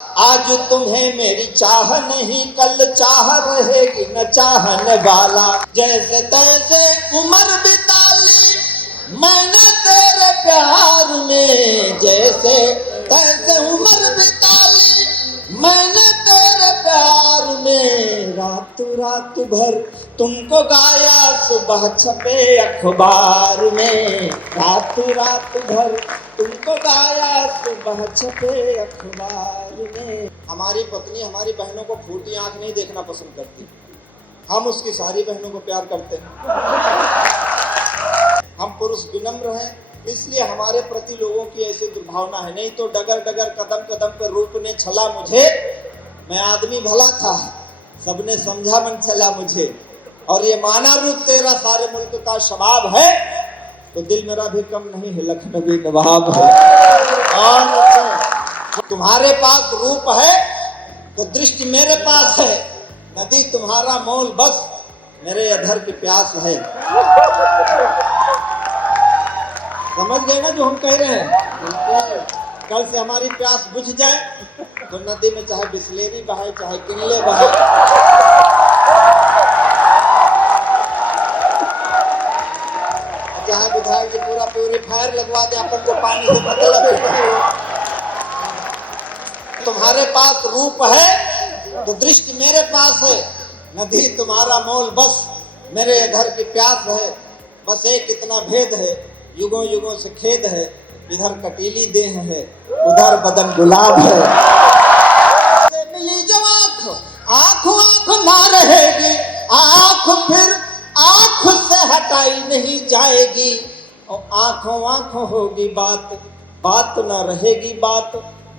आज तुम्हें मेरी चाह नहीं, कल चाह रहेगी न चाहने वाला। जैसे तैसे उम्र बिता ली मैंने तेरे प्यार में, जैसे तैसे उम्र बिता ली मैंने तेरे प्यार में। रात रात भर तुमको गाया, सुबह छपे अखबार में। रात रात भर तुमको गाया, सुबह छपे अखबार में। हमारी पत्नी हमारी बहनों को फूटी आंख नहीं देखना पसंद करती, हम उसकी सारी बहनों को प्यार करते हैं। हम पुरुष विनम्र हैं, इसलिए हमारे प्रति लोगों की ऐसी दुर्भावना है। नहीं तो डगर डगर कदम कदम पर रूप ने छला मुझे, मैं आदमी भला था सबने समझा मन चला मुझे। और ये माना रूप तेरा सारे मुल्क का शबाब है, तो दिल मेरा भी कम नहीं है, लखनवी नवाब है। और तुम्हारे पास रूप है तो दृष्टि मेरे पास है, नदी तुम्हारा मोल बस मेरे अधर की प्यास है। समझ गए ना जो हम कह रहे हैं? कल से हमारी प्यास बुझ जाए तो नदी में चाहे बिस्लेरी बहे चाहे किनले बहे, चाहे विधायक जी पूरा प्यूरीफायर लगवा दे, अपन को पानी से मतलब है। तुम्हारे पास रूप है तो दृष्टि मेरे पास है, नदी तुम्हारा मोल बस मेरे अधर की प्यास है। बस एक इतना भेद है, युगों युगों से खेद है, इधर कटीली देह है उधर बदन गुलाब है। मिली जो आँख आँख ना रहेगी, आँख फिर आँख से हटाई नहीं जाएगी। और आँखों आँखों होगी बात, बात ना रहेगी बात,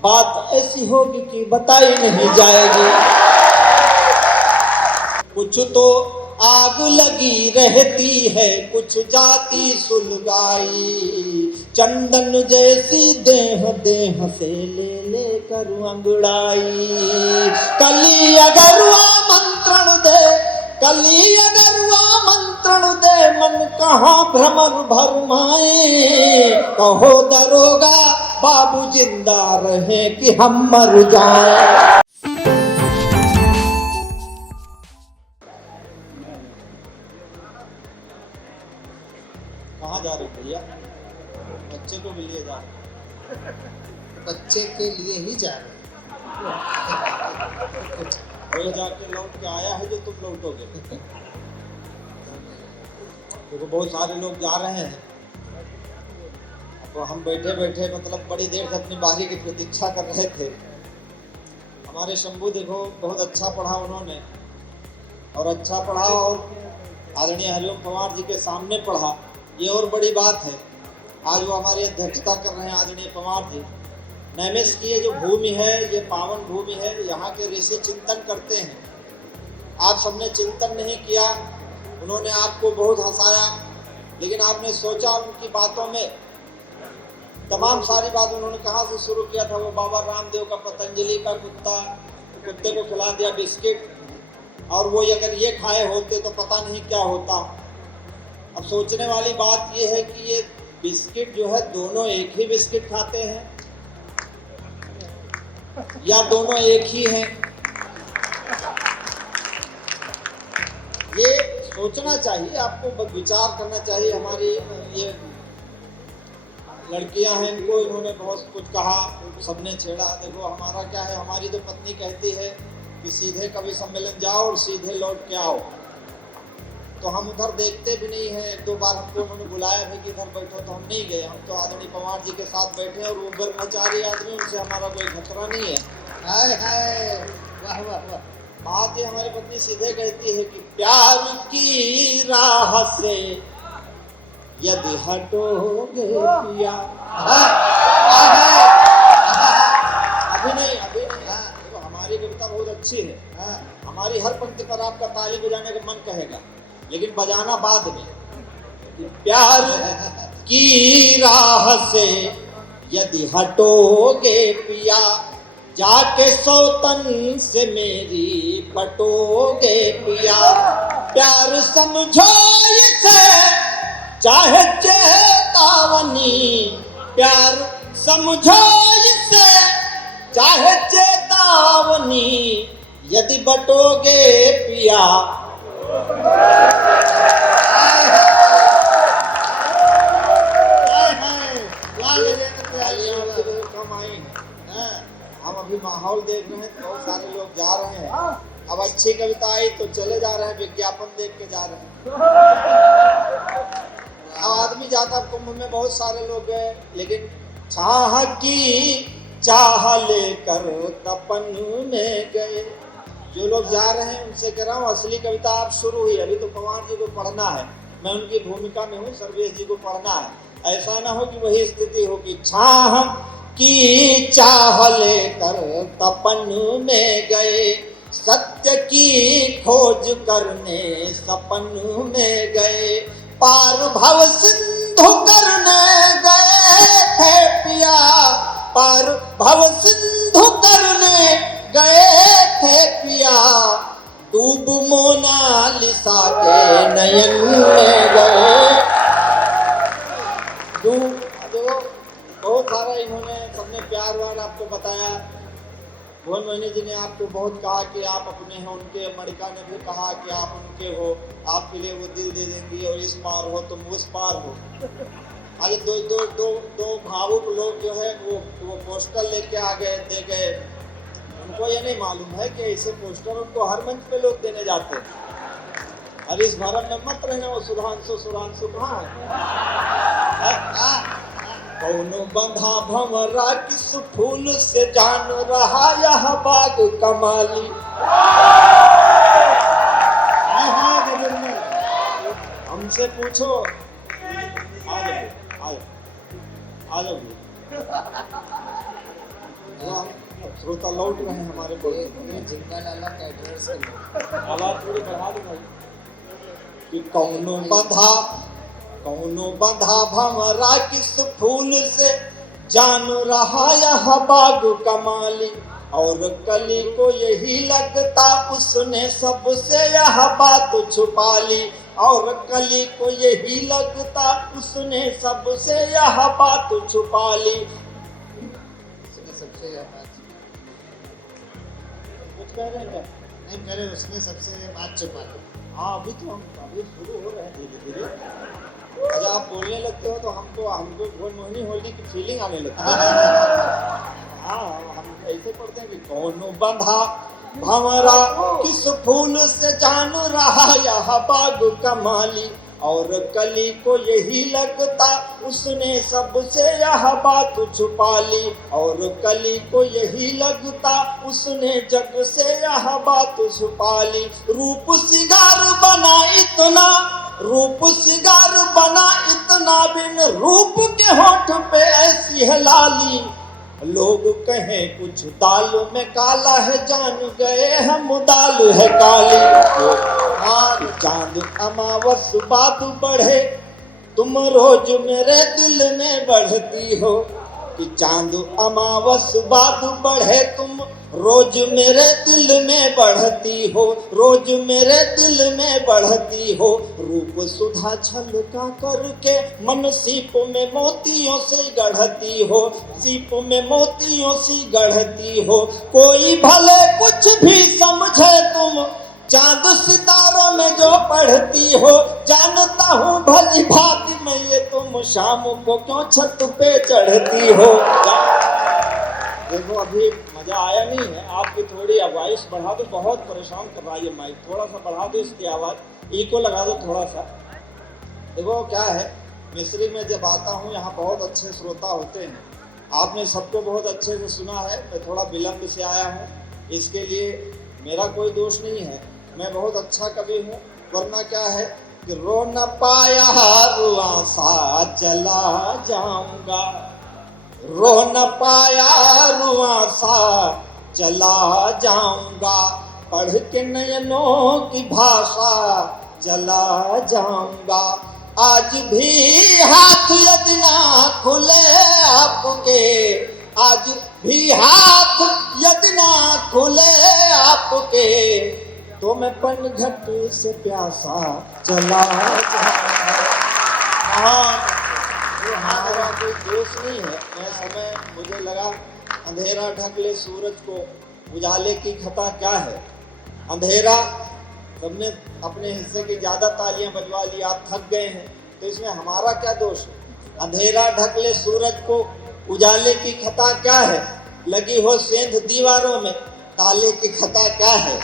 बात ऐसी होगी कि बताई नहीं जाएगी। कुछ तो आग लगी रहती है, कुछ जाती सुलगाई। चंदन जैसी देह देह से ले ले कर अंगड़ाई। कली अगर वो मंत्रण दे, कली अगर वो मंत्रण दे, मन कहाँ भ्रमर भरमाए। कहो दरोगा बाबू जिंदा रहे कि हम मर जाए। कहाँ जा रहे भैया? बच्चे को भी लिए जा रहे? बच्चे के लिए ही जा रहे वो जाके लौट के आया है जो तुम लौटोगे। देखो बहुत सारे लोग जा रहे हैं, तो हम बैठे बैठे मतलब बड़ी देर से अपनी बारी की प्रतीक्षा कर रहे थे। हमारे शंभू देखो बहुत अच्छा पढ़ा उन्होंने, और अच्छा पढ़ा और आदरणीय हरिओम पवार जी के सामने पढ़ा, ये और बड़ी बात है। आज वो हमारी अध्यक्षता कर रहे हैं आदरणीय पवार जी। नैमिष की ये जो भूमि है ये पावन भूमि है, यहाँ के ऋषि चिंतन करते हैं। आप सबने चिंतन नहीं किया, उन्होंने आपको बहुत हंसाया, लेकिन आपने सोचा उनकी बातों में। तमाम सारी बात उन्होंने कहाँ से शुरू किया था? वो बाबा रामदेव का पतंजलि का कुत्ते को खिला दिया बिस्किट, और वो अगर ये खाए होते तो पता नहीं क्या होता। अब सोचने वाली बात ये है कि ये बिस्किट जो है दोनों एक ही बिस्किट खाते हैं या दोनों एक ही हैं, ये सोचना चाहिए, आपको विचार करना चाहिए। हमारी ये लड़कियां हैं, इनको इन्होंने बहुत कुछ कहा, सबने छेड़ा। देखो हमारा क्या है, हमारी तो पत्नी कहती है कि सीधे कभी सम्मेलन जाओ और सीधे लौट के आओ, तो हम उधर देखते भी नहीं हैं। एक दो बार हमको उन्होंने बुलाया भी कि इधर बैठो, तो हम नहीं गए। हम तो आदरणीय पवार जी के साथ बैठे और वो ब्रह्मचारी आदमी, उनसे हमारा कोई खतरा नहीं है। हाय हाय, वाह वाह वाह। बात ये हमारी पत्नी सीधे कहती है कि प्यार की राह से यदि हटोगे पिया। अभी नहीं देखो हमारी कविता बहुत अच्छी है, हमारी हर पंक्ति पर आपका ताली बजाने का मन कहेगा, लेकिन बजाना बाद में। प्यार की राह से यदि हटोगे पिया, जाके सौतन से मेरी पटोगे पिया। प्यार समझो इसे चाहे चेतावनी, प्यार समझो इसे चाहे चेतावनी। यदि बटोगे पिया कम आई है। हम अभी माहौल देख रहे हैं, बहुत सारे लोग जा रहे हैं। अब अच्छी कविता आई तो चले जा रहे हैं, विज्ञापन देख के जा रहे हैं। अब आदमी जाता कुंभ में, बहुत सारे लोग गए, लेकिन चाह की चाह लेकर तपन में गए। जो लोग जा रहे हैं उनसे कह रहा हूँ, असली कविता आप शुरू हुई, अभी तो पवार जी को पढ़ना है, मैं उनकी भूमिका में हूँ, सर्वेश जी को पढ़ना है। ऐसा ना हो कि वही स्थिति हो कि चाह की चाह लेकर तपन में गए, सत्य की खोज करने सपन में गए, पार भव सिंधु करने गए थे पिया, पार भव सिंधु करने गए थे पिया, डूब मोनालिसा के नयन में गए। देखो बहुत सारा इन्होंने सबने प्यार वार आपको बताया। भुवन मोहिनी जी ने आपको बहुत कहा कि आप अपने हैं उनके, मणिका ने भी कहा कि आप उनके हो, आपके लिए वो दिल दे देंगी, और इस पार हो तुम उस पार हो। आज दो भावुक लोग जो है वो पोस्टर लेके आ गए, दे गए। उनको ये नहीं मालूम है कि ऐसे पोस्टर उनको हर मंच पे लोग देने जाते हैं। और इस भरम में मत रहना, वो सुधांशु कहाँ है? कौनो बंधा भंवरा किस फूल से जान रहा यह बाग कमाली। हमसे पूछो, आ जाओ श्रोता लौट रहे हैं हमारे बोल। जिंदा लाला कैटरर्स के लोग आवाज थोड़ी बढ़ा दो भाई। कि कौनो बंधा भंवरा किस फूल से जान रहा यह बाग कमाली, और कली को यही लगता उसने सबसे यह बात छुपा ली, और कली को यही लगता उसने सबसे यह बात छुपा ली। सबसे कुछ कह रहे हैं क्या? नहीं करे, उसने सबसे बात छुपा ली। हाँ अभी शुरू हो रहे हैं धीरे धीरे। जब आप बोलने लगते हो तो हमको भुवन मोहिनी होली की फीलिंग आने लगती है। हाँ हम ऐसे पढ़ते हैं कि कौनो बंधा भंवरा किस फूल से जान रहा यह बाग कमाली, और कली को यही लगता उसने सबसे यह बात छुपा ली, और कली को यही लगता उसने जग से यह बात छुपा ली। रूप सिंगार बना इतना बिन रूप के होठ पे ऐसी है लाली, लोग कहें कुछ दाल में काला है, जान गए हम दाल है काली। चांद अमावस बाद बढ़े तुम रोज मेरे दिल में बढ़ती हो, कि चांद अमावस बाद बढ़े तुम रोज मेरे दिल में बढ़ती हो, रोज मेरे दिल में बढ़ती हो। रूप सुधा छलका करके मन सीप में मोतियों से गढ़ती हो, सीप में मोतियों से गढ़ती हो। कोई भले कुछ भी समझे तुम चांद सितारों में जो पढ़ती हो, जानता हूँ भली भांति मैं ये तुम शाम को क्यों छत पे चढ़ती हो। देखो अभी मजा आया नहीं है, आपकी थोड़ी आवाज़ बढ़ा दो, बहुत परेशान कर रहा है ये माइक, थोड़ा सा बढ़ा दो इसकी आवाज़, इको लगा दो थोड़ा सा। देखो क्या है, मिस्री में जब आता हूँ यहाँ बहुत अच्छे श्रोता होते हैं, आपने सबको बहुत अच्छे से सुना है। मैं थोड़ा विलम्ब से आया हूँ, इसके लिए मेरा कोई दोष नहीं है, मैं बहुत अच्छा कवि हूँ। वरना क्या है कि रो न पाया रुआ सा चला जाऊंगा, रो न पाया रुआ सा चला जाऊंगा, पढ़ के नयनों की भाषा चला जाऊंगा। आज भी हाथ यदि ना खुले आपके, आज भी हाथ यदि ना खुले आपके, तो मैं पनघट से प्यासा चला जाऊंगा। हमारा कोई दोष नहीं है। मैं समय मुझे लगा अंधेरा ढक ले सूरज को, उजाले की खता क्या है। अंधेरा, सबने अपने हिस्से की ज्यादा तालियां बजवा ली, आप थक गए हैं, तो इसमें हमारा क्या दोष है? अंधेरा ढक ले सूरज को, उजाले की खता क्या है? लगी हो सेंध दीवारों में, ताले की खता क्या है?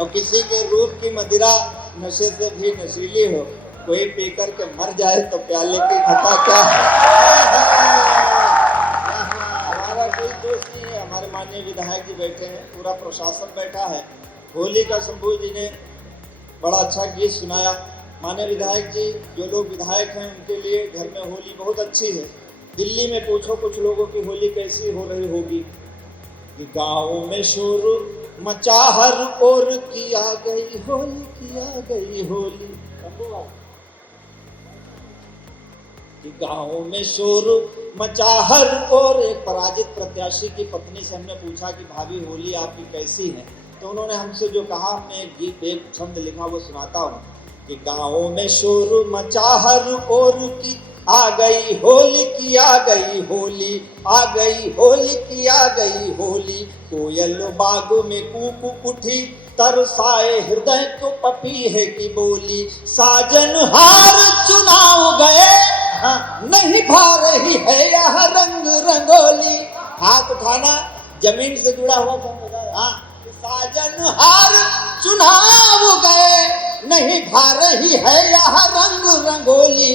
और किसी के रूप की मदिरा नशे से भी नशीली हो, कोई पीकर के मर जाए तो प्याले की खता क्या है? हमारा कोई दोष नहीं है। हमारे माननीय विधायक जी बैठे हैं, पूरा प्रशासन बैठा है। होली का शंभू जी ने बड़ा अच्छा गीत सुनाया। माननीय विधायक जी, जो लोग विधायक हैं उनके लिए घर में होली बहुत अच्छी है। दिल्ली में पूछो कुछ लोगों की होली कैसी हो रही होगी कि गाँव में शोर मचा हर ओर, किया गई होली, किया गई होली। गाँव में शोर मचा हर ओर। एक पराजित प्रत्याशी की पत्नी से हमने पूछा कि भाभी होली आपकी कैसी है, तो उन्होंने हमसे जो कहा, हमने एक गीत, एक छंद लिखा, वो सुनाता हूँ कि गाँव में शोर मचा हर ओर, की आ गई होली, की आ गई होली, आ गई होली, की आ गई होली। कोयल बाग में कूक उठी, तरसाए हृदय को पपीहे की बोली। साजन हार चुनाव गए, नहीं भा रही है यह रंग रंगोली। हाथ उठाना, जमीन से जुड़ा हुआ साजन हार चुनाव गए, नहीं भा रही है यह रंग रंगोली।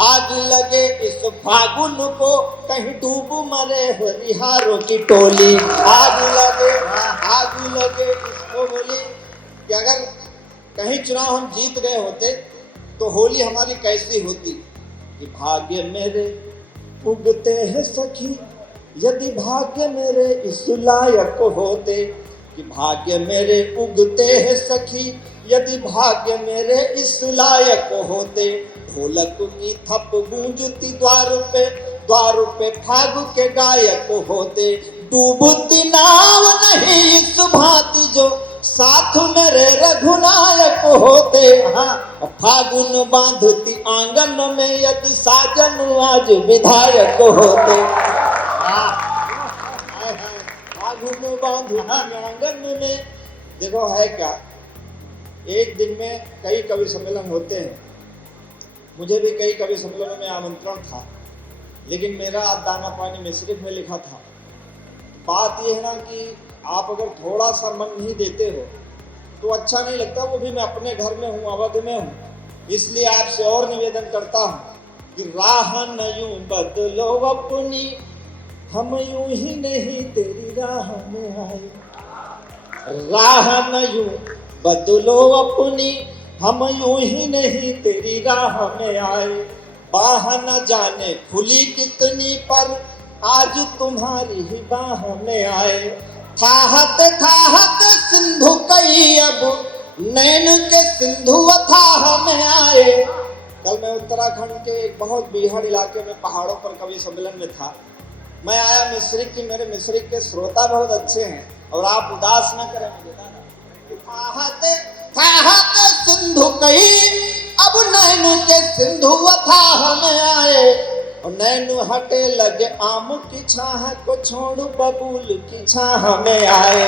आग लगे इस फागुन को, कहीं डूब मरे हरिहारों की टोली। आग लगे इसको बोली कि अगर कहीं चुनाव हम जीत गए होते तो होली हमारी कैसी होती कि भाग्य मेरे उगते हैं सखी, यदि भाग्य मेरे इस लायक होते, कि भाग्य मेरे उगते हैं सखी, यदि भाग्य मेरे इस लायक होते। ढोलक की थप गूंजती द्वार पे फागु के गायक होते। डूबती नाव नहीं इस भांति जो साथ मेरे रघुनायक होते। फागुन बांधती आंगन में, यदि साजन आज विधायक होते। फागुन बांधती आंगन में, देखो है क्या, एक दिन में कई कवि सम्मेलन होते हैं। मुझे भी कई कवि सम्मेलनों में आमंत्रण था, लेकिन मेरा दाना पानी मिश्रित में लिखा था। बात यह है ना कि आप अगर थोड़ा सा मन नहीं देते हो तो अच्छा नहीं लगता। वो भी मैं अपने घर में हूँ, अवध में हूँ, इसलिए आपसे और निवेदन करता हूँ कि राह न यूं बदलो अपनी, हम यूं ही नहीं तेरी राह में आए। राह न यूं बदलो अपनी, हम यूं ही नहीं तेरी राह में आए। बाह न जाने खुली कितनी, पर आज तुम्हारी ही बाह में आए। थाहत थाहत सिंधु कई, अब नैन के सिंधु अथाह में आए। कल मैं उत्तराखंड के एक बहुत बीहड़ इलाके में पहाड़ों पर कवि सम्मेलन में था। मैं आया मिश्रिक की, मेरे मिश्रिक के श्रोता बहुत अच्छे हैं और आप उदास न करें मुझे। थाहत सिंधु कई, अब नैन के सिंधु अथाह में आए। और नैन हटे लगे आम की छाह को, छोड़ बबूल की छाह में आए।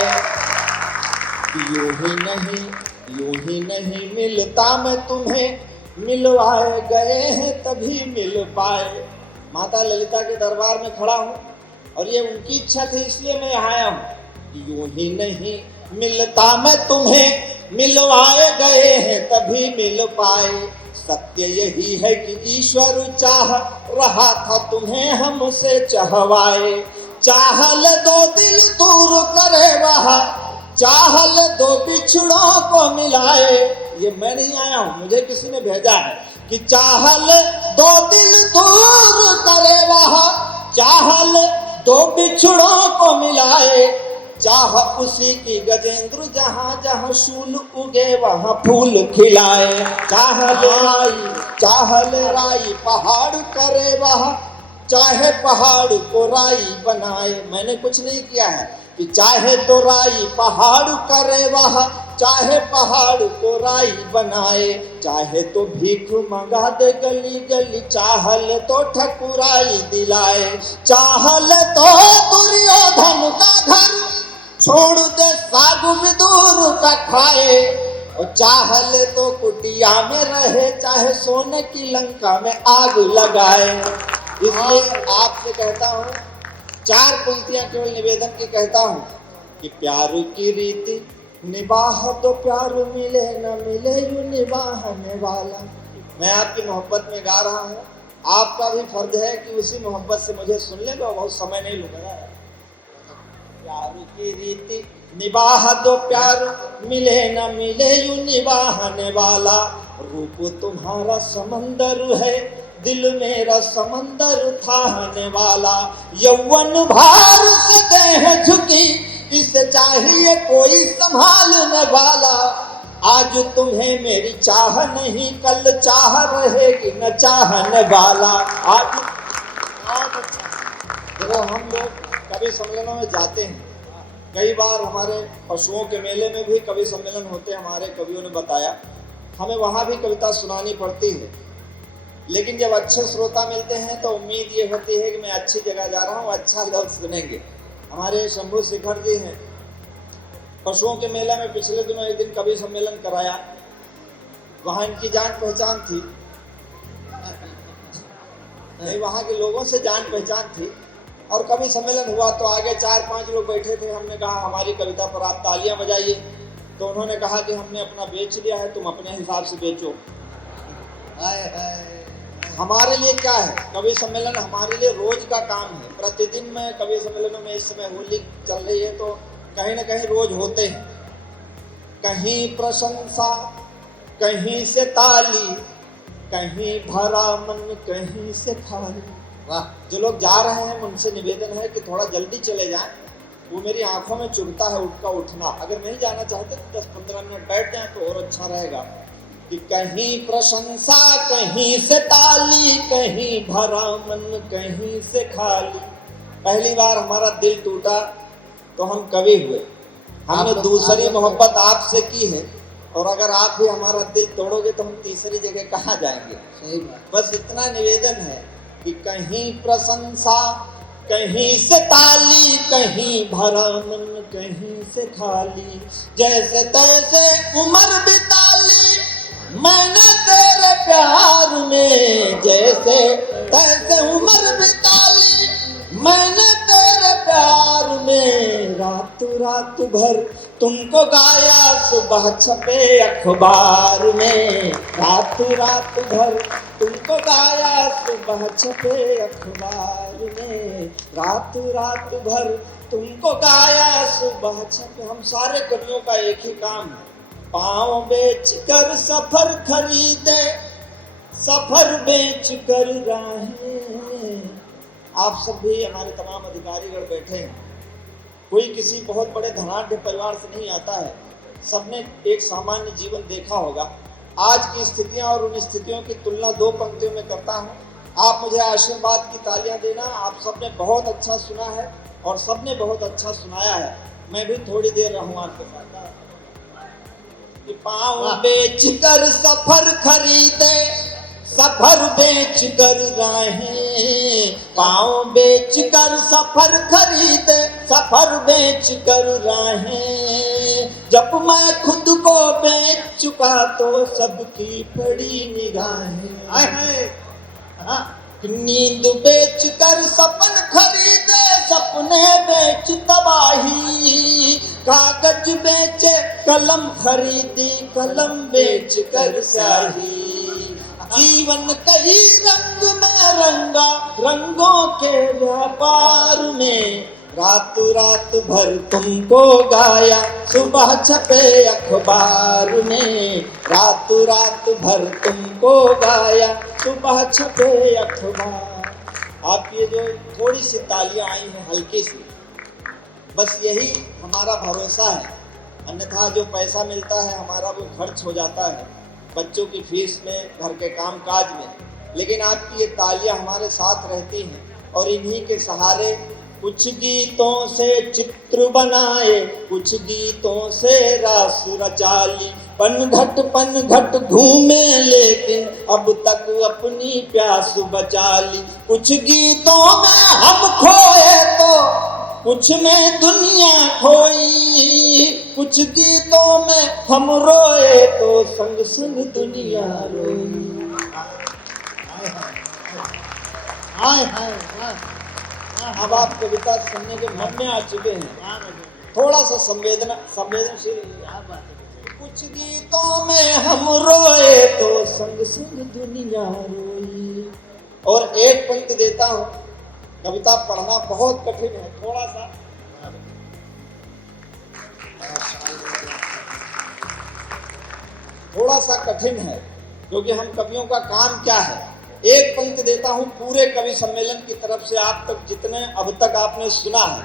यूं ही नहीं मिलता मैं तुम्हें, मिलवाए गए हैं तभी मिल पाए। माता ललिता के दरबार में खड़ा हूँ और ये उनकी इच्छा थी, इसलिए मैं यहाँ आया हूँ। यूं ही नहीं मिलता मैं तुम्हें, मिलवाए गए हैं तभी मिल पाए। सत्य यही है कि ईश्वर चाह रहा था तुम्हें हमसे चाहवाए। चाहल दो दिल दूर करे वह, चाहल दो बिछड़ों को मिलाए। ये मैं नहीं आया हूँ, मुझे किसी ने भेजा है कि चाहल दो दिल दूर करे वह, चाहल दो बिछड़ों को मिलाए। चाह उसी की गजेंद्र जहाँ जहाँ शूल उगे वहाँ फूल खिलाए। चाहल राई पहाड़ करे वह, चाहे पहाड़ को राई बनाए। मैंने कुछ नहीं किया है कि चाहे तो राई पहाड़ करे वह, चाहे पहाड़ को राई बनाए। चाहे तो भीख मंगा दे गली गली, चाहल तो ठकुराई दिलाए। चाहल तो दुर्योधन का घर, छोड़ दे साग विदूर का खाए, और चाहले तो कुटिया में रहे, चाहे सोने की लंका में आग लगाए। इसलिए आपसे कहता हूँ, 4 पंक्तियां केवल निवेदन की कहता हूँ कि प्यार की रीति निभाह दो, प्यार मिले न मिले यूं निभाने वाला। मैं आपकी मोहब्बत में गा रहा हूँ, आपका भी फर्ज है कि उसी मोहब्बत से मुझे सुन ले, तो बहुत समय नहीं लूंगा। प्यार की रीति निभाह दो, प्यार मिले न मिले यूं निभाने वाला। रूप तुम्हारा समंदर है, दिल मेरा समंदर थाने वाला। यौवन भार से देह झुकी, इसे चाहिए कोई संभालने वाला। आज तुम्हें मेरी चाह नहीं, कल चाह रहेगी न चाहने वाला। आज देखो, हम लोग कवि सम्मेलनों में जाते हैं, कई बार हमारे पशुओं के मेले में भी कवि सम्मेलन होते हैं। हमारे कवियों ने बताया, हमें वहाँ भी कविता सुनानी पड़ती है, लेकिन जब अच्छे श्रोता मिलते हैं तो उम्मीद ये होती है कि मैं अच्छी जगह जा रहा हूँ, अच्छा लोग सुनेंगे। हमारे शंभू शेखर जी हैं, पशुओं के मेले में पिछले दिनों एक दिन कवि सम्मेलन कराया, वहाँ इनकी जान पहचान थी, नहीं वहाँ के लोगों से जान पहचान थी। और कवि सम्मेलन हुआ तो आगे 4-5 लोग बैठे थे। हमने कहा हमारी कविता पर आप तालियां बजाइए, तो उन्होंने कहा कि हमने अपना बेच लिया है, तुम अपने हिसाब से बेचो। हमारे लिए क्या है कवि सम्मेलन? हमारे लिए रोज का काम है। प्रतिदिन में कवि सम्मेलनों में, इस समय होली चल रही है तो कहीं ना कहीं रोज होते हैं, कहीं प्रशंसा, कहीं से ताली, कहीं भरा मन, कहीं से खाली। वाह! जो लोग जा रहे हैं उनसे निवेदन है कि थोड़ा जल्दी चले जाएं, वो मेरी आंखों में चुभता है उनका उठना। अगर नहीं जाना चाहते तो 10-15 मिनट बैठ जाएं तो और अच्छा रहेगा। कि कहीं प्रशंसा, कहीं से ताली, कहीं भरा मन, कहीं से खाली। पहली बार हमारा दिल टूटा तो हम कवि हुए, हमने दूसरी मोहब्बत आपसे की है, और अगर आप भी हमारा दिल तोड़ोगे तो हम तीसरी जगह कहाँ जाएंगे? सही बात। बस इतना निवेदन है कि कहीं प्रशंसा, कहीं से ताली, कहीं भरा मन, कहीं से खाली। जैसे तैसे उम्र बिताली मैंने तेरे प्यार में, जैसे तैसे उम्र बिताली मैंने तेरे प्यार में। रात रात भर तुमको गाया, सुबह छपे अखबार में। रात रात भर तुमको गाया, सुबह छपे अखबार में। रात रात भर तुमको गाया, सुबह छपे। हम सारे कवियों का एक ही काम है, पाँव बेच कर सफर खरीदे, सफर बेच कर राहें। आप सब भी, हमारे तमाम अधिकारीगण बैठे हैं, कोई किसी बहुत बड़े धनाढ्य परिवार से नहीं आता है। सबने एक सामान्य जीवन देखा होगा। आज की स्थितियां और उन स्थितियों की तुलना 2 पंक्तियों में करता हूं। आप मुझे आशीर्वाद की तालियां देना। आप सबने बहुत अच्छा सुना है और सबने बहुत अच्छा सुनाया है। मैं भी थोड़ी देर रहूं आपके साथ। पाँव बेच कर सफर खरीदे, सफर बेच कर राहें। पाँव बेच कर सफर खरीदे, सफर बेच कर राहें। जब मैं खुद को बेच चुका तो सबकी पड़ी निगाहें। नींद बेच कर सपन खरीदे, सपने बेच तबाही। कागज बेचे कलम खरीदी, कलम बेच कर स्याही। जीवन कई रंग में रंगा, रंगों के व्यापार में। रात रात भर तुमको गाया, सुबह छपे अखबार में। रात रात भर तुमको गाया, सुबह छपे अखबार। आप ये जो थोड़ी सी तालियां आई हैं, हल्की सी, बस यही हमारा भरोसा है। अन्यथा जो पैसा मिलता है हमारा वो खर्च हो जाता है बच्चों की फीस में, घर के काम काज में। लेकिन आपकी ये तालियां हमारे साथ रहती हैं और इन्हीं के सहारे कुछ गीतों से चित्र बनाए, कुछ गीतों से रास रचा ली। पन घट घूमे लेकिन अब तक अपनी प्यास बचा ली। कुछ गीतों में हम खोए तो कुछ में दुनिया खोई, कुछ गीतों में हम रोए तो संग संग दुनिया रोई। हाय हाय हाय। अब आप कविता सुनने के मन में आ चुके हैं, थोड़ा सा संवेदनशील। कुछ गीतों में हम रोए तो संग संग दुनिया रोई। और एक पंक्ति देता हूं, कविता पढ़ना बहुत कठिन है, थोड़ा सा कठिन है, क्योंकि हम कवियों का काम क्या है। एक पंक्ति देता हूं पूरे कवि सम्मेलन की तरफ से, आप तक जितने अब तक आपने सुना है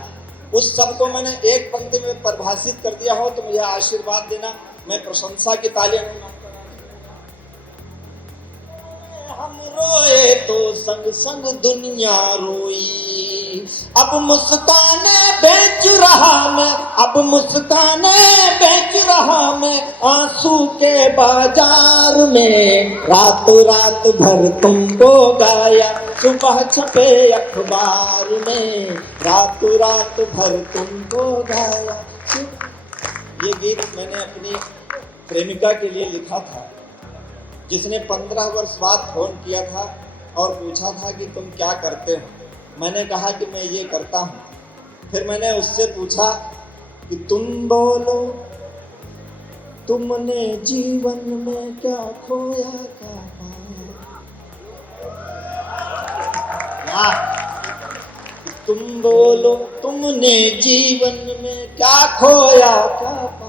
उस सब को मैंने एक पंक्ति में परिभाषित कर दिया हो तो मुझे आशीर्वाद देना, मैं प्रशंसा की तालियां दूंगा। हम रोए तो संग संग दुनिया रोई, अब मुस्काने बेच रहा मैं, अब मुस्काने बेच रहा मैं आंसू के बाजार में। रातों रात भर तुमको गाया, सुबह छपे अखबार में, रातों रात भर तुमको गाया। ये गीत मैंने अपनी प्रेमिका के लिए लिखा था, जिसने 15 वर्ष बाद फोन किया था और पूछा था कि तुम क्या करते हो। मैंने कहा कि मैं ये करता हूँ। फिर मैंने उससे पूछा कि तुम बोलो, तुमने जीवन में क्या खोया क्या पाया। तुम बोलो, तुमने जीवन में क्या खोया क्या पाया।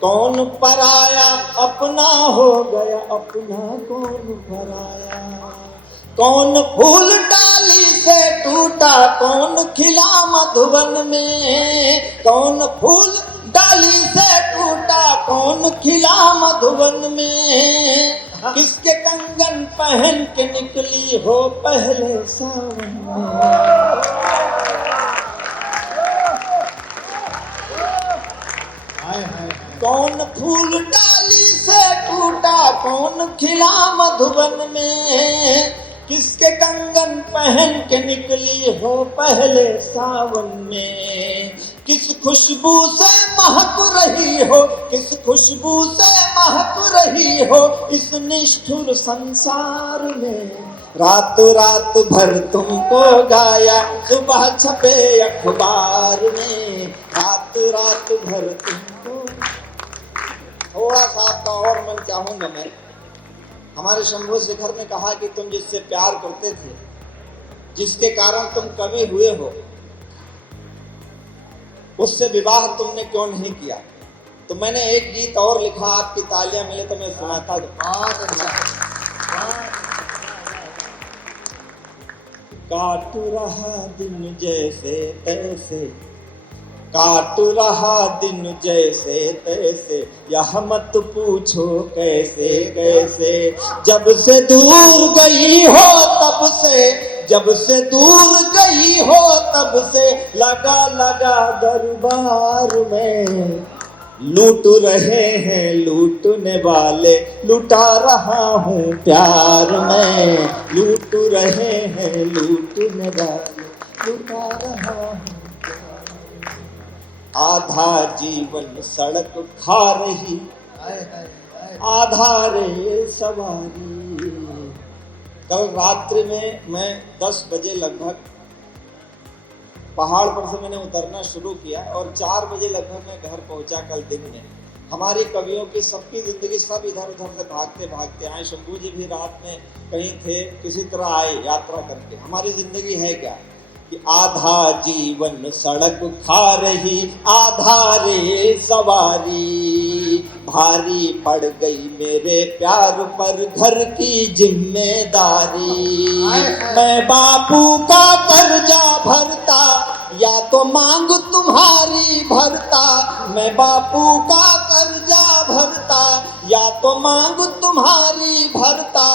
कौन पराया अपना हो गया, अपना कौन पराया। कौन फूल डाली से टूटा, कौन खिला मधुबन में। कौन फूल डाली से टूटा, कौन खिला मधुबन में। किसके कंगन पहन के निकली हो पहले सावन में। कौन फूल डाली से टूटा, कौन खिला मधुबन में। किसके कंगन पहन के निकली हो पहले सावन में। किस खुशबू से महक रही हो, किस खुशबू से महक रही हो इस निष्ठुर संसार में। रातों रात भर तुमको गाया, सुबह छपे अखबार में। रातों रात भर तुमको। थोड़ा सा आपका और मन चाहूंगा मैं। हमारे शंभू शेखर ने कहा कि तुम जिससे प्यार करते थे, जिसके कारण तुम कवि हुए हो, उससे विवाह तुमने क्यों नहीं किया। तो मैंने एक गीत और लिखा, आपकी तालियां मिले तो मैं सुनाता दूं। काट रहा दिन जैसे तैसे, काट रहा दिन जैसे तैसे, यह मत पूछो कैसे कैसे। जब से दूर गई हो तब से, जब से दूर गई हो तब से लगा लगा दरबार में। लूट रहे हैं लूटने वाले, लुटा रहा हूँ प्यार में। लूट रहे हैं लूटने वाले, लुटा रहा हूँ। आधा जीवन सड़क खा रही, आधा रेल सवारी। कल रात्रि में मैं 10 बजे लगभग पहाड़ पर से मैंने उतरना शुरू किया और 4 बजे लगभग मैं घर पहुंचा कल दिन में। हमारे कवियों की सबकी जिंदगी सब इधर उधर से भागते भागते आए। शंभू जी भी रात में कहीं थे, किसी तरह आए यात्रा करके। हमारी जिंदगी है क्या कि आधा जीवन सड़क खा रही, आधा रे सवारी। भारी पड़ गई मेरे प्यार पर घर की जिम्मेदारी। मैं बापू का कर्जा भरता या तो मांग तुम्हारी भरता। मैं बापू का कर्जा भरता या तो मांग तुम्हारी भरता।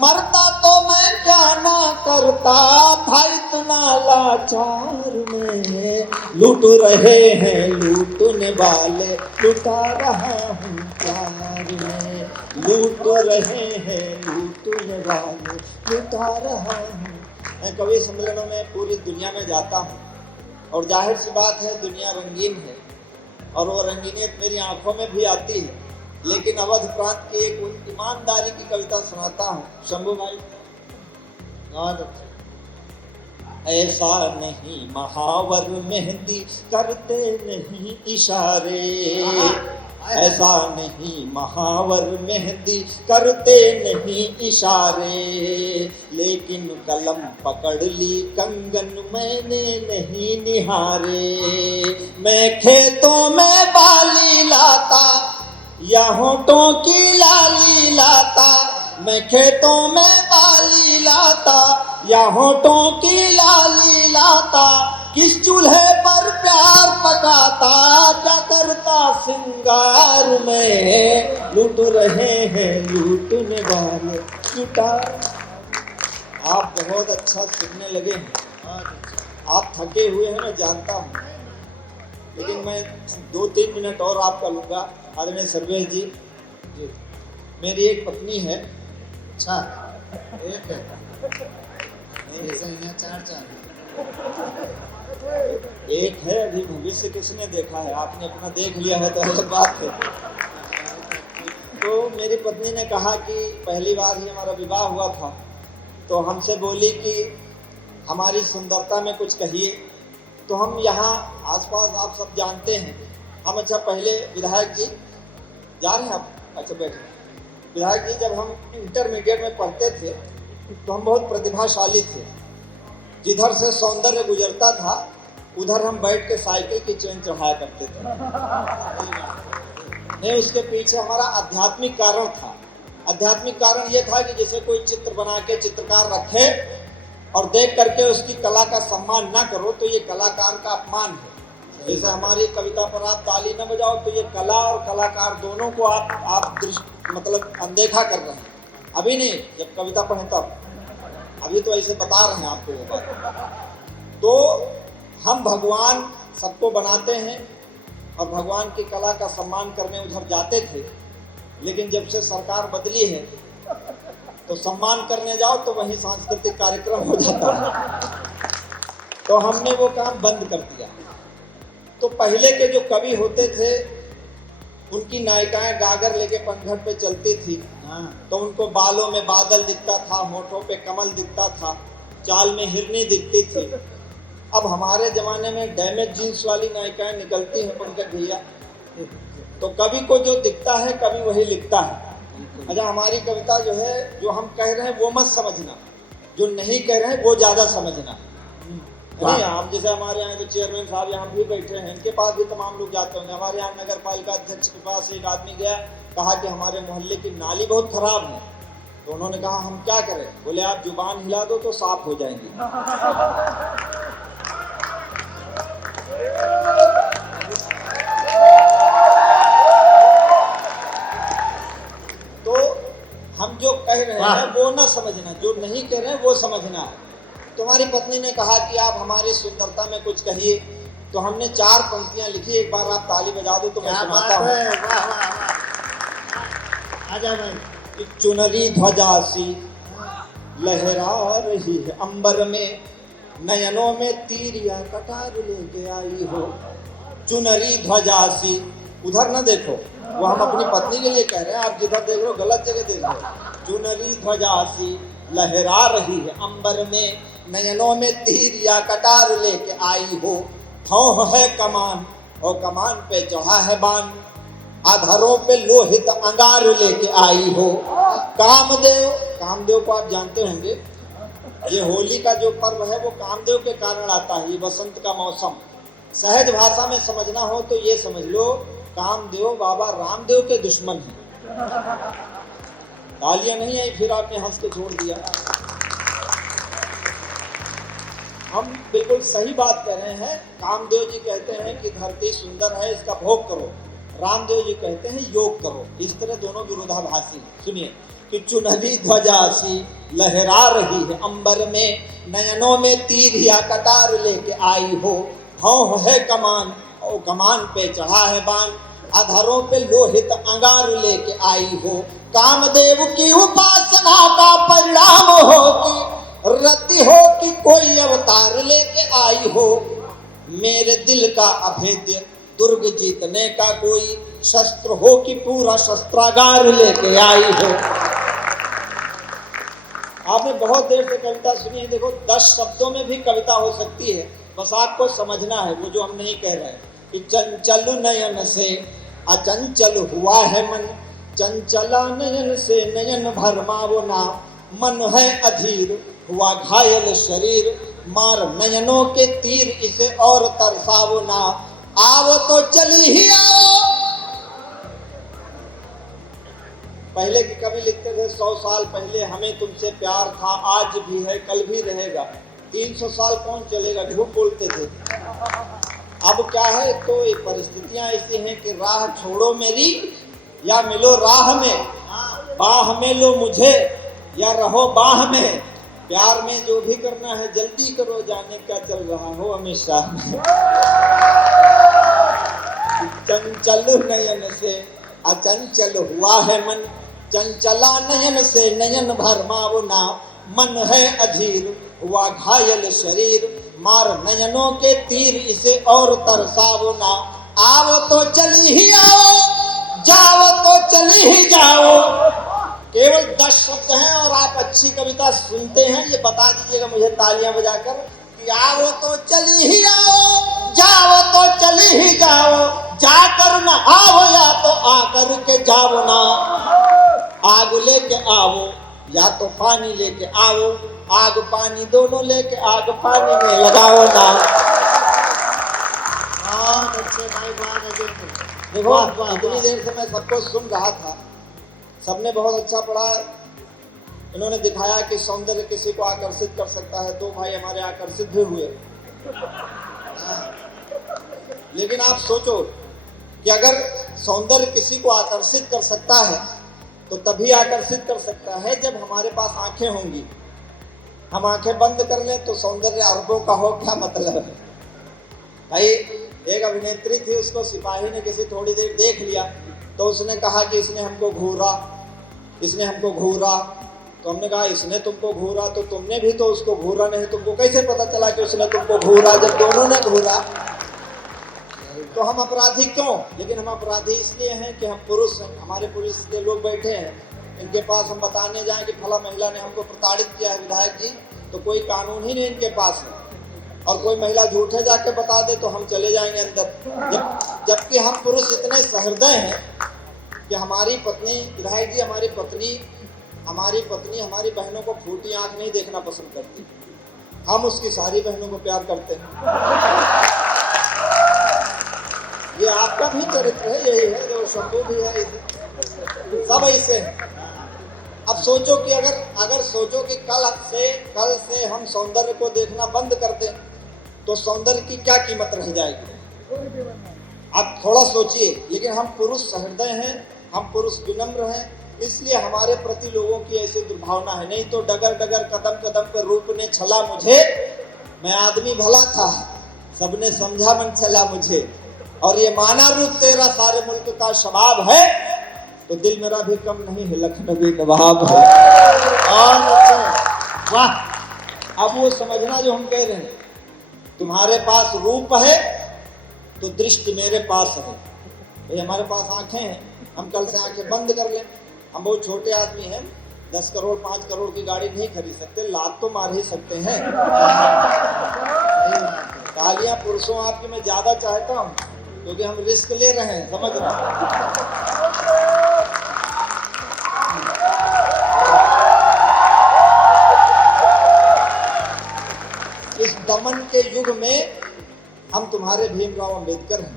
मरता तो मैं क्या ना करता, था इतना लाचार में। लूट रहे हैं लूटने वाले, लुटा रहा हूँ प्यार में। लूट रहे हैं लूटने वाले, लुटा रहा हूँ। मैं कवि सम्मेलनों में पूरी दुनिया में जाता हूँ और जाहिर सी बात है दुनिया रंगीन है और वो रंगीनियत मेरी आंखों में भी आती है, लेकिन अवध प्रांत की एक ईमानदारी की कविता सुनाता हूँ शंभू भाई। बहुत अच्छा। ऐसा नहीं महावर मेहंदी करते नहीं इशारे, ऐसा नहीं महावर मेहंदी करते नहीं इशारे, लेकिन कलम पकड़ ली कंगन मैंने नहीं निहारे। मैं खेतों में बाली लाता या होठों की लाली लाता, मैं खेतों में बाली लाता या होठों की लाली लाता, किस चूल्हे पर प्यार पकाता, क्या करता सिंगार में, लूट रहे हैं लूटने वाले लुटा। आप बहुत अच्छा सुनने लगे हैं, आप थके हुए हैं मैं जानता हूँ, लेकिन मैं 2-3 मिनट और आपका लूँगा। आदरणीय सर्वेश जी, मेरी एक पत्नी है। अच्छा, एक है ऐसा यहाँ 4 एक है, अभी भविष्य किसने देखा है, आपने अपना देख लिया है तो अलग बात है। तो मेरी पत्नी ने कहा कि पहली बार ही हमारा विवाह हुआ था तो हमसे बोली कि हमारी सुंदरता में कुछ कहिए। तो हम यहाँ आसपास आप सब जानते हैं हम, अच्छा पहले विधायक जी जा रहे हैं आप, अच्छा बैठे। विधायक जी जब हम इंटरमीडिएट में पढ़ते थे तो हम बहुत प्रतिभाशाली थे, जिधर से सौंदर्य गुजरता था उधर हम बैठ के साइकिल की चेन चढ़ाया करते थे। नहीं, उसके पीछे हमारा आध्यात्मिक कारण था। आध्यात्मिक कारण ये था कि जैसे कोई चित्र बना के चित्रकार रखे और देख करके उसकी कला का सम्मान ना करो तो ये कलाकार का अपमान है। जैसे हमारी कविता पर आप ताली न बजाओ तो ये कला और कलाकार दोनों को आप मतलब अनदेखा कर रहे हैं। अभी नहीं, जब कविता पढ़ें तब, अभी तो ऐसे बता रहे हैं आपको वो बात। तो हम भगवान सबको बनाते हैं और भगवान की कला का सम्मान करने उधर जाते थे, लेकिन जब से सरकार बदली है तो सम्मान करने जाओ तो वहीं सांस्कृतिक कार्यक्रम हो जाता है, तो हमने वो काम बंद कर दिया। तो पहले के जो कवि होते थे उनकी नायिकाएं गागर लेके पनघट पे चलती थी, तो उनको बालों में बादल दिखता था, होठों पे कमल दिखता था, चाल में हिरनी दिखती थी। अब हमारे ज़माने में डैमेज जीन्स वाली नायिकाएं निकलती हैं पंकज भैया, तो कवि को जो दिखता है कवि वही लिखता है। अच्छा, हमारी कविता जो है, जो हम कह रहे हैं वो मत समझना, जो नहीं कह रहे हैं वो ज़्यादा समझना। नहीं, आप जैसे हमारे यहाँ जो चेयरमैन साहब यहाँ भी बैठे हैं, इनके पास भी तमाम लोग जाते होंगे। हमारे यहाँ नगर पालिका अध्यक्ष के पास एक आदमी गया, कहा कि हमारे मोहल्ले की नाली बहुत खराब है। तो उन्होंने कहा हम क्या करें? बोले आप जुबान हिला दो तो साफ हो जाएंगी। तो हम जो कह रहे हैं वो ना समझना, जो नहीं कह रहे हैं वो समझना है। तुम्हारी पत्नी ने कहा कि आप हमारी सुंदरता में कुछ कहिए, तो हमने 4 पंक्तियां लिखी। एक बार आप ताली बजा दो तो मैं सुनाता हूँ। कि चुनरी ध्वजा सी लहरा रही है अंबर में, नयनों में तीर या कटार लेके आई हो। चुनरी ध्वजा सी, उधर ना देखो, वो हम अपनी पत्नी के लिए कह रहे हैं, आप जिधर देख रहे हो गलत जगह देख रहे हो। चुनरी ध्वजा सी लहरा रही है अंबर में, नयनों में तीर या कटार लेके आई हो। भौं है कमान और कमान पे चढ़ा है बाण, आधारों पे लोहित अंगार लेके आई हो। कामदेव, कामदेव को आप जानते होंगे, ये होली का जो पर्व है वो कामदेव के कारण आता है। ये बसंत का मौसम, सहज भाषा में समझना हो तो ये समझ लो, कामदेव बाबा रामदेव के दुश्मन हैं। तालियां नहीं आई, फिर आपने हंस के छोड़ दिया। हम बिल्कुल सही बात कह रहे हैं। कामदेव जी कहते हैं कि धरती सुंदर है, इसका भोग करो। रामदेव जी कहते हैं योग करो। इस तरह दोनों विरोधाभासी हैं। सुनिए कि चुनरी ध्वजा सी लहरा रही है अंबर में, नयनों में तीर या कटार लेके आई हो। भौं है कमान और कमान पे चढ़ा है बाण, आधारों पे लोहित अंगार लेके आई हो। कामदेव की उपासना का परिणाम हो कि रति हो कि कोई अवतार लेके आई हो। मेरे दिल का अभेद्य दुर्ग जीतने का कोई शस्त्र हो कि पूरा शस्त्रागार लेके आई हो। आपने बहुत देर से कविता सुनी है, देखो 10 शब्दों में भी कविता हो सकती है, बस आपको समझना है वो जो हम नहीं कह रहे हैं कि चंचल नयन से अचंचल हुआ है मन, चंचला नयन से नयन भरमावो ना, मन है अधीर हुआ घायल शरीर, मार नयनों के तीर इसे और तरसावो ना, आओ तो चली ही आओ। पहले के कवि लिखते थे 100 साल पहले हमें तुमसे प्यार था, आज भी है कल भी रहेगा। 300 साल कौन चलेगा, झूठ बोलते थे। अब क्या है, तो ये परिस्थितियां ऐसी हैं कि राह छोड़ो मेरी या मिलो राह में, बाह में लो मुझे या रहो बाह में, प्यार में जो भी करना है जल्दी करो, जाने का चल रहा हो हमेशा। चंचल नयन से अचंचल हुआ है मन, चंचला नयन से नयन भरमावो ना, मन है अधीर हुआ घायल शरीर, मार नयनों के तीर इसे और तरसावो ना, आओ तो चली ही आओ, जाओ तो चली ही जाओ। केवल 10 शब्द हैं और आप अच्छी कविता सुनते हैं, ये बता दीजिएगा मुझे तालियां बजाकर कि आओ तो चली ही आओ, जाओ तो चली ही जाओ, जाकर ना आओ या तो आकर के जाओ ना, आग लेके आओ या तो पानी लेके आओ, आग पानी दोनों लेके आग पानी में लगाओ ना। बहुत अच्छे भाई, बहुत अच्छे। देखो इतनी देर से मैं सबको सुन रहा था, सबने बहुत अच्छा पढ़ा। इन्होंने दिखाया कि सौंदर्य किसी को आकर्षित कर सकता है, 2 भाई हमारे आकर्षित भी हुए। लेकिन आप सोचो कि अगर सौंदर्य किसी को आकर्षित कर सकता है तो तभी आकर्षित कर सकता है जब हमारे पास आंखें होंगी। हम आंखें बंद कर लें तो सौंदर्य अरबों का हो, क्या मतलब है भाई। एक अभिनेत्री थी, उसको सिपाही ने किसी थोड़ी देर देख लिया तो उसने कहा कि इसने हमको घूरा, इसने हमको घूरा। तो हमने कहा इसने तुमको घूरा तो तुमने भी तो उसको घूरा नहीं, तुमको कैसे पता चला कि उसने तुमको घूरा जब दोनों ने घूरा? तो हम अपराधी क्यों? लेकिन हम अपराधी इसलिए हैं कि हम पुरुष हैं, हमारे पुलिस के लोग बैठे हैं, इनके पास हम बताने जाएं कि फला महिला ने हमको प्रताड़ित किया है विधायक जी, तो कोई कानून ही नहीं इनके पास है। और कोई महिला झूठे जाके बता दे तो हम चले जाएंगे अंदर। जबकि हम पुरुष इतने सहृदय हैं कि हमारी पत्नी, विधायक जी हमारी पत्नी हमारी बहनों को फूटी आंख नहीं देखना पसंद करती, हम उसकी सारी बहनों को प्यार करते हैं। ये आपका भी चरित्र है, यही है जो शंभू भी है, सब ऐसे हैं। अब सोचो कि अगर सोचो कि कल से हम सौंदर्य को देखना बंद कर दें तो सौंदर्य की क्या कीमत रह जाएगी? आप थोड़ा सोचिए। लेकिन हम पुरुष सहृदय हैं, हम पुरुष विनम्र हैं, इसलिए हमारे प्रति लोगों की ऐसी दुर्भावना है। नहीं तो डगर डगर कदम कदम पर रूप ने छला मुझे, मैं आदमी भला था सबने समझा मन चला मुझे, और ये माना रूप तेरा सारे मुल्क का शबाब है, तो दिल मेरा भी कम नहीं है लखनवी नवाब है। और वाह, अब वो समझना जो हम कह रहे हैं, तुम्हारे पास रूप है तो दृष्टि मेरे पास है। भाई हमारे पास आंखें हैं, हम कल से आंखें बंद कर लें। हम बहुत छोटे आदमी हैं, 10 करोड़ 5 करोड़ की गाड़ी नहीं खरीद सकते, लात तो मार ही सकते हैं। तालियां पुरुषों आपकी मैं ज्यादा चाहता हूँ क्योंकि हम रिस्क ले रहे हैं, समझ रहे हैं। इस दमन के युग में हम तुम्हारे भीमराव अंबेडकर हैं।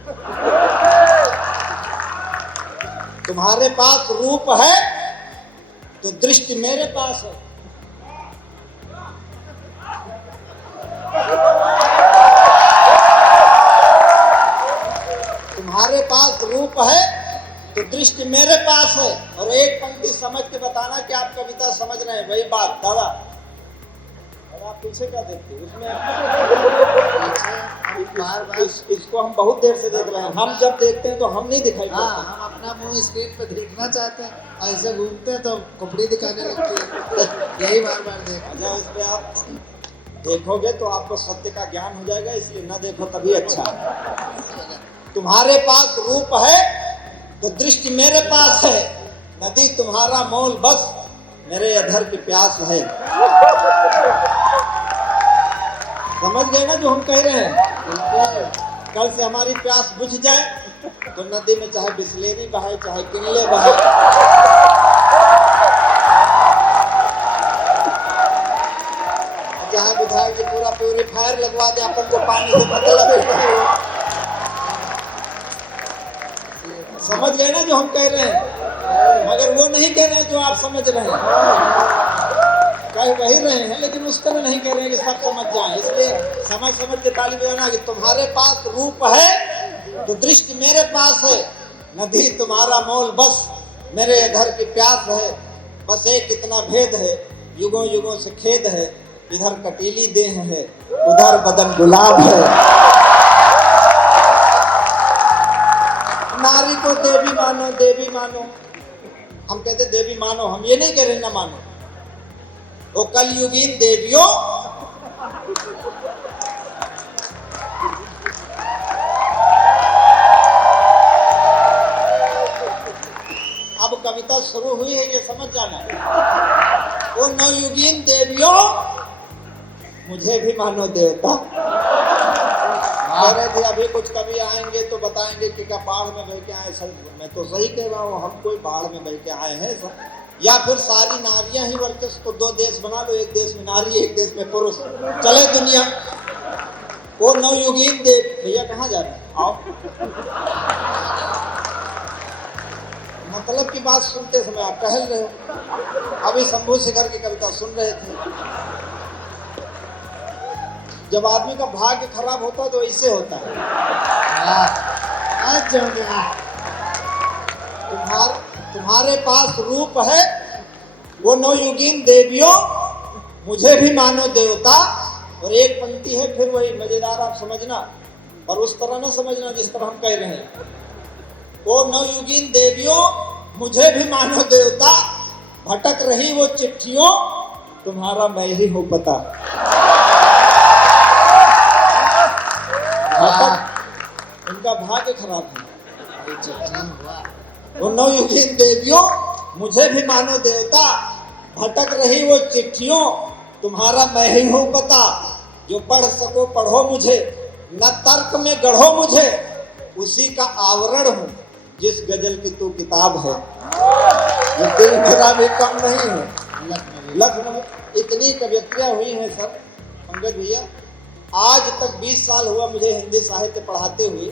तुम्हारे पास रूप है तो दृष्टि मेरे पास है। तुम्हारे पास रूप है तो दृष्टि मेरे पास है। और एक पंक्ति समझ के बताना कि आप कविता समझ रहे हैं। वही बात दादा, और आप पीछे क्या देखते हैं उसमें? इसको हम बहुत देर से देख रहे हैं। हम जब देखते हैं तो हम नहीं दिखाई देते। हम अपना मुंह स्क्रीन पे देखना चाहते हैं, ऐसे घूमते हैं तो कपड़े दिखाने लगते हैं। यही बार बार देख। अच्छा, इस पे आप देखोगे तो आपको सत्य का ज्ञान हो जाएगा, इसलिए न देखो तभी अच्छा है। तुम्हारे पास रूप है तो दृष्टि मेरे पास है, नदी तुम्हारा मोल बस मेरे अधर की प्यास है। समझ गए ना जो हम कह रहे हैं? कल से हमारी प्यास बुझ जाए तो नदी में चाहे बिस्लेरी बहे चाहे किनले बहे, चाहे विधायक जी पूरा प्यूरीफायर लगवा दे, अपन को पानी से मतलब नहीं हो। समझ गए ना जो हम कह रहे हैं? मगर वो नहीं कह रहे हैं जो आप समझ रहे हैं। कह वही रहे हैं लेकिन उस तरह नहीं कह रहे हैं कि सब समझ जाएं। इसलिए समझ समझ के ताली बजाना कि तुम्हारे पास रूप है तो दृष्टि मेरे पास है, नदी तुम्हारा मोल बस मेरे अधर की प्यास है। बस एक इतना भेद है, युगों युगों से खेद है, इधर कटीली देह है उधर बदन गुलाब है। नारी को देवी मानो, देवी मानो, हम कहते देवी मानो, हम ये नहीं कह रहे ना मानो। वो कलयुगीन देवियों अब कविता शुरू हुई है, ये समझ जाना। वो नवयुगीन देवियों मुझे भी मानो देवता। कह रहे थे अभी कुछ कवि आएंगे तो बताएंगे कि क्या बाढ़ में बह के आए। सर मैं तो सही कह रहा हूँ, हम कोई बाढ़ में बह के आए हैं सर? या फिर सारी नारियां ही वर्चस्व, तो 2 देश बना लो, एक देश में नारी एक देश में पुरुष, चले दुनिया। वो नवयुगीन देव भैया कहाँ जा रहे हैं? आओ। मतलब की बात सुनते समय आप टहल रहे हो, अभी शंभू शिखर की कविता सुन रहे थे। जब आदमी का भाग्य खराब होता है तो ऐसे होता है। तुम्हारे पास रूप है वो नवयुगीन देवियों मुझे भी मानो देवता। और एक पंक्ति है फिर वही मजेदार, आप समझना, पर उस तरह ना समझना जिस तरह हम कह रहे हैं। वो नवयुगीन देवियों मुझे भी मानो देवता, भटक रही वो चिट्ठियों तुम्हारा मैं ही हूँ पता। उनका भाग्य खराब है। वो नवयुगीन देवियों मुझे भी मानो देवता, भटक रही वो चिट्ठियों तुम्हारा मैं ही हूँ पता। जो पढ़ सको पढ़ो मुझे, न तर्क में गढ़ो मुझे, उसी का आवरण हूँ जिस गजल की तू किताब है। ये दिल मेरा भी कम नहीं है। लखनऊ इतनी कवियत्रियाँ हुई हैं सर अंगद भैया, आज तक 20 साल हुआ मुझे हिंदी साहित्य पढ़ाते हुए।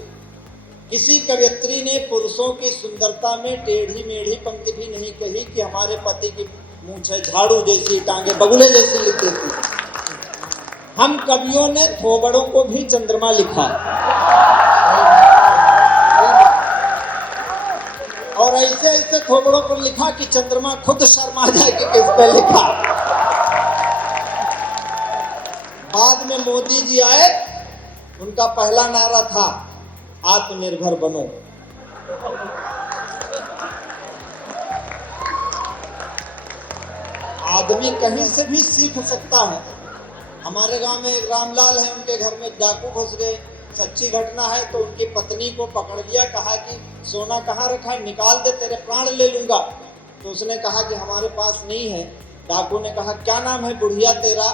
किसी कवियत्री ने पुरुषों की सुंदरता में टेढ़ी मेढ़ी पंक्ति भी नहीं कही कि हमारे पति की मूंछें झाड़ू जैसी, टांगे बगुले जैसी लिख देती। हम कवियों ने थोबड़ों को भी चंद्रमा लिखा, और ऐसे ऐसे थोबड़ों पर लिखा कि चंद्रमा खुद शर्मा जाए कि किस पे लिखा। बाद में मोदी जी आए, उनका पहला नारा था आत्मनिर्भर बनो। आदमी कहीं से भी सीख सकता है। हमारे गांव में एक रामलाल है, उनके घर में डाकू घुस गए, सच्ची घटना है। तो उनकी पत्नी को पकड़ लिया, कहा कि सोना कहाँ रखा है, निकाल दे तेरे प्राण ले लूंगा। तो उसने कहा कि हमारे पास नहीं है। डाकू ने कहा क्या नाम है बुढ़िया तेरा?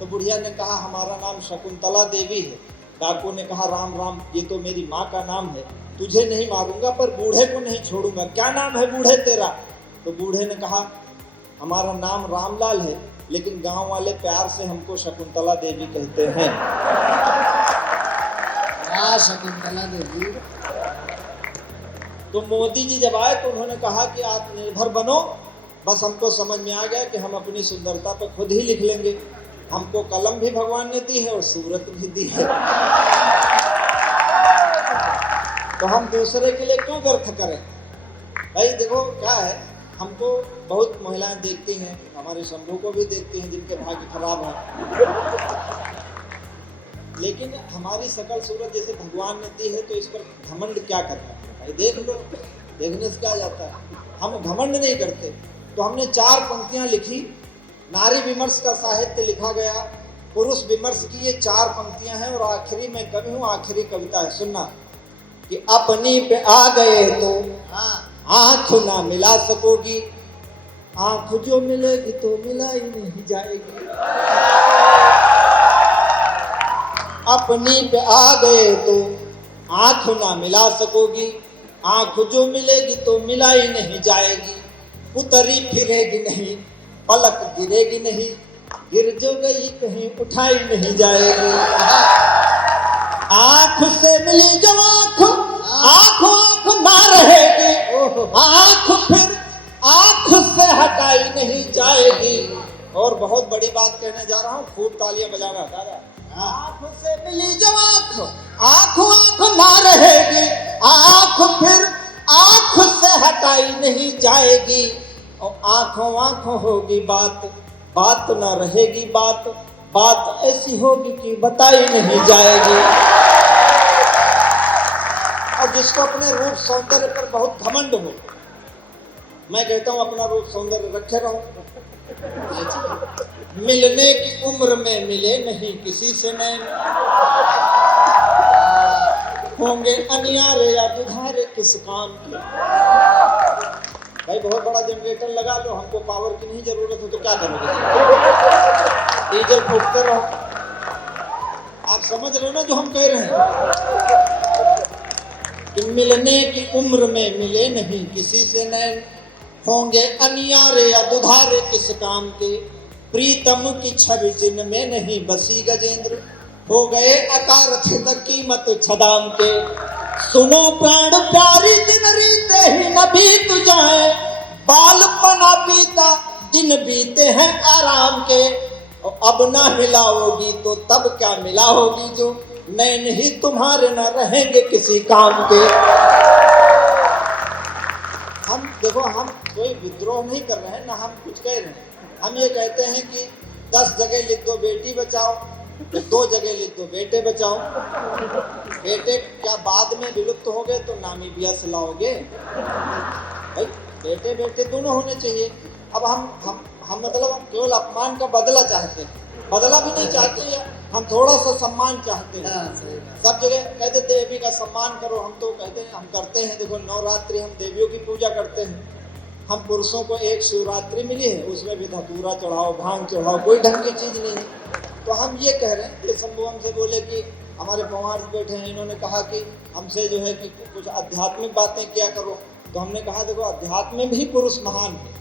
तो बुढ़िया ने कहा हमारा नाम शकुंतला देवी है। डाकू ने कहा राम राम, ये तो मेरी माँ का नाम है, तुझे नहीं मारूंगा पर बूढ़े को नहीं छोड़ूंगा। क्या नाम है बूढ़े तेरा? तो बूढ़े ने कहा हमारा नाम रामलाल है, लेकिन गांव वाले प्यार से हमको शकुंतला देवी कहते हैं। शकुंतला देवी। तो मोदी जी जब आए तो उन्होंने कहा कि आत्मनिर्भर बनो। बस हमको समझ में आ गया कि हम अपनी सुंदरता पर खुद ही लिख लेंगे। हमको कलम भी भगवान ने दी है और सूरत भी दी है, तो हम दूसरे के लिए क्यों व्यर्थ करें? भाई देखो क्या है, हमको बहुत महिलाएं देखती हैं, हमारे शंभू को भी देखती हैं जिनके भाग्य खराब है, लेकिन हमारी सकल सूरत जैसे भगवान ने दी है, तो इस पर घमंड क्या करना है? भाई देख लो, देखने से क्या जाता है? हम घमंड नहीं करते। तो हमने 4 पंक्तियां लिखी, नारी विमर्श का साहित्य लिखा गया, पुरुष विमर्श की ये 4 पंक्तियां हैं और आखिरी में कवि हूं, आखिरी कविता है, सुनना कि अपनी पे आ गए तो आंख ना मिला सकोगी, आंख जो मिलेगी तो मिलाई नहीं जाएगी। अपनी पे आ गए तो आंख ना मिला सकोगी, आंख जो मिलेगी तो मिलाई नहीं जाएगी। उतरी फिरेगी नहीं, पलक गिरेगी नहीं, गिर जो गई कहीं उठाई नहीं जाएगी। आंख से मिली जो आंख, आंख आंख ना रहेगी, आंख फिर आंख से हटाई नहीं जाएगी। और बहुत बड़ी बात कहने जा रहा हूँ, खूब तालियां बजाना दादा। आंख से मिली जो आंख, आंख आंख ना रहेगी, आंख फिर आंख से हटाई नहीं जाएगी। और आंखों आंखों होगी बात, बात ना रहेगी बात, बात ऐसी होगी कि बताई नहीं जाएगी। और जिसको अपने रूप सौंदर्य पर बहुत घमंड हो, मैं कहता हूं अपना रूप सौंदर्य रखे रहो। मिलने की उम्र में मिले नहीं किसी से नैन, होंगे अनियारे या दुधारे किस काम के। भाई बहुत बड़ा जनरेटर लगा लो, हमको पावर की नहीं जरूरत हो तो क्या करोगे, डीजल फूकते रहो। आप समझ रहे हो ना जो हम कह रहे हैं कि मिलने की उम्र में मिले नहीं किसी से नैन, होंगे अनियारे या दुधारे किस काम के। प्रीतम की छवि जिन में नहीं बसी गजेंद्र, हो गए अकारथ न कीमत छदाम के। सुनो प्राण प्यारी दिन रीते ही न बीत जाए, बालपना बीता दिन बीते हैं आराम के। और अब ना मिलाओगी तो तब क्या मिला होगी जो, नैन ही तुम्हारे न रहेंगे किसी काम के। हम देखो, हम कोई विद्रोह नहीं कर रहे हैं ना हम कुछ कह रहे हैं। हम ये कहते हैं कि 10 जगह लिख दो बेटी बचाओ, 2 जगह लिख दो बेटे बचाओ। बेटे क्या बाद में विलुप्त हो गए तो नामीबिया से लाओगे? भाई बेटे बेटे दोनों होने चाहिए। अब हम मतलब हम केवल अपमान का बदला चाहते हैं, बदला भी नहीं चाहते हैं, हम थोड़ा सा सम्मान चाहते हैं। सब जगह कहते देवी का सम्मान करो, हम तो कहते हैं हम करते हैं। देखो नवरात्रि हम देवियों की पूजा करते हैं। हम पुरुषों को एक शिवरात्रि मिली है, उसमें भी धतूरा चढ़ाओ, भांग चढ़ाओ, कोई ढंग की चीज़ नहीं है। तो हम ये कह रहे हैं कि शंभू हमसे बोले कि हमारे पवार बैठे हैं, इन्होंने कहा कि हमसे जो है कि कुछ आध्यात्मिक बातें किया करो। तो हमने कहा देखो अध्यात्म में भी पुरुष महान है।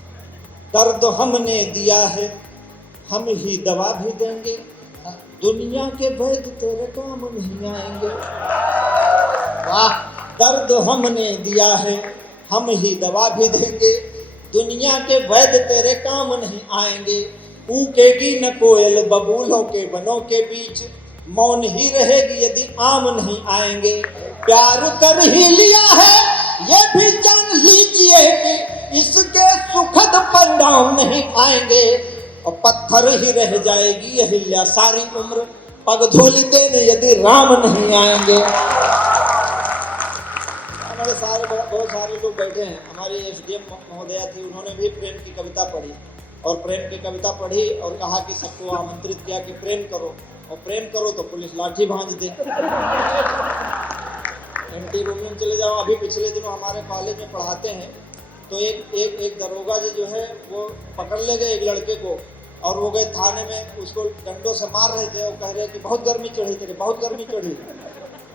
दर्द हमने दिया है, हम ही दवा भी देंगे, दुनिया के वैद्य तेरे काम नहीं आएंगे। वाह, दर्द हमने दिया है, हम ही दवा भी देंगे, दुनिया के वैद्य तेरे काम नहीं आएंगे। ऊकेगी न कोयल बबूलों के वनों के बीच, मौन ही रहेगी यदि आम नहीं आएंगे। प्यार कर ही लिया है ये भी जान लीजिए कि इसके सुखद परिणाम नहीं आएंगे। और पत्थर ही रह जाएगी अहिल्या सारी उम्र, पग धूल देने यदि राम नहीं आएंगे। हमारे बहुत सारे लोग बैठे हैं। हमारी SDM महोदया थी, उन्होंने भी प्रेम की कविता पढ़ी और प्रेम की कविता पढ़ी और कहा कि सबको आमंत्रित किया कि प्रेम करो, और प्रेम करो तो पुलिस लाठी भांज दे। एंटी रूम में चले जाओ। अभी पिछले दिनों हमारे कॉलेज में पढ़ाते हैं तो एक दरोगा जी जो है वो पकड़ ले गए एक लड़के को, और वो गए थाने में, उसको डंडों से मार रहे थे और कह रहे कि बहुत गर्मी चढ़ी तेरे, बहुत गर्मी चढ़ी।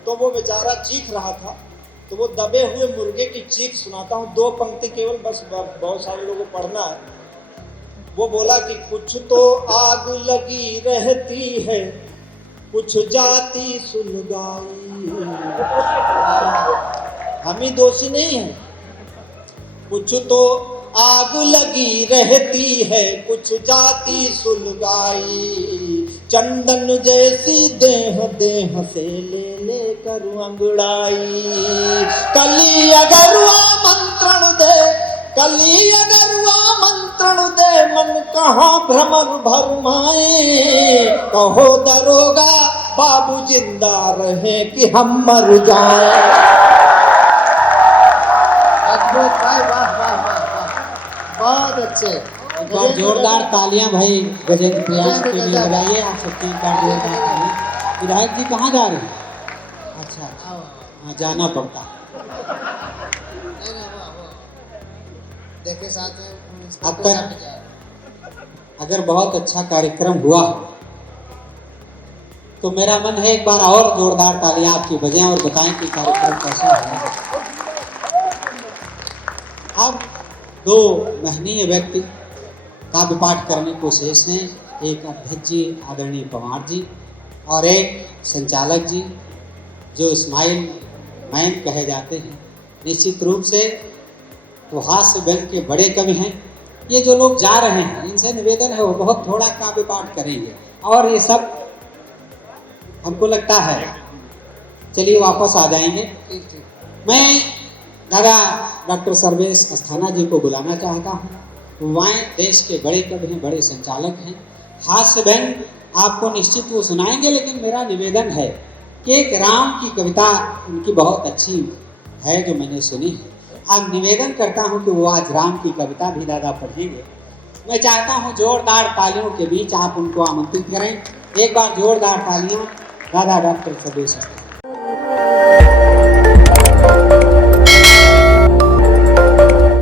तो वो बेचारा चीख रहा था, तो वो दबे हुए मुर्गे की चीख सुनाता हूँ, 2 पंक्ति केवल, बस बहुत सारे लोगों को पढ़ना है। वो बोला कि कुछ तो आग लगी रहती है, कुछ जाति सुलगाई, हम ही दोषी नहीं हैं। कुछ तो आग लगी रहती है, कुछ जाति सुलगाई, चंदन जैसी देह देह से ले ले कर अंगड़ाई। कली अगर आमंत्रण दे, कली अगर आमंत्रण दे, मन कहाँ भ्रमर भरमाए। कहो दरोगा बाबू जिंदा रहे कि हम मर जाए। अद्भुत भाई, वाह वाह वाह वाह, बहुत अच्छे। एक बार जोरदार तालियां भाई गजेंद्र प्रियांश के लिए बजाइए। आप सबकी एक बार जोरदार तालियां। विधायक जी कहाँ जा रहे हैं? अच्छा अच्छा, आओ, हाँ जाना पड़ता है। नहीं नहीं वो देखे साथ में अब तक अगर बहुत अच्छा कार्यक्रम हुआ तो मेरा मन है एक बार और जोरदार तालियां आपकी बजाएं और बताएं कि कार्यक्रम कैसा है। अब दो महनीय व्यक्ति काव्य पाठ करने को शेष हैं, एक अध्यक्ष जी आदरणीय पवार जी और एक संचालक जी जो स्माइल मैन कहे जाते हैं। निश्चित रूप से तो हास्य व्यंग के बड़े कवि हैं। ये जो लोग जा रहे हैं इनसे निवेदन है वो बहुत थोड़ा काव्य पाठ करेंगे और ये सब हमको लगता है चलिए वापस आ जाएंगे। ठीक ठीक। मैं दादा डॉक्टर सर्वेश अस्थाना जी को बुलाना चाहता हूँ। वह देश के बड़े कवि हैं, बड़े संचालक हैं। हास्य व्यंग आपको निश्चित वो सुनाएंगे, लेकिन मेरा निवेदन है कि एक राम की कविता उनकी बहुत अच्छी है जो मैंने सुनी है। अब निवेदन करता हूँ कि वो आज राम की कविता भी दादा पढ़ेंगे। मैं चाहता हूँ जोरदार तालियों के बीच आप उनको आमंत्रित करें। एक बार जोरदार तालियां दादा डॉक्टर सर्वेश अस्थाना।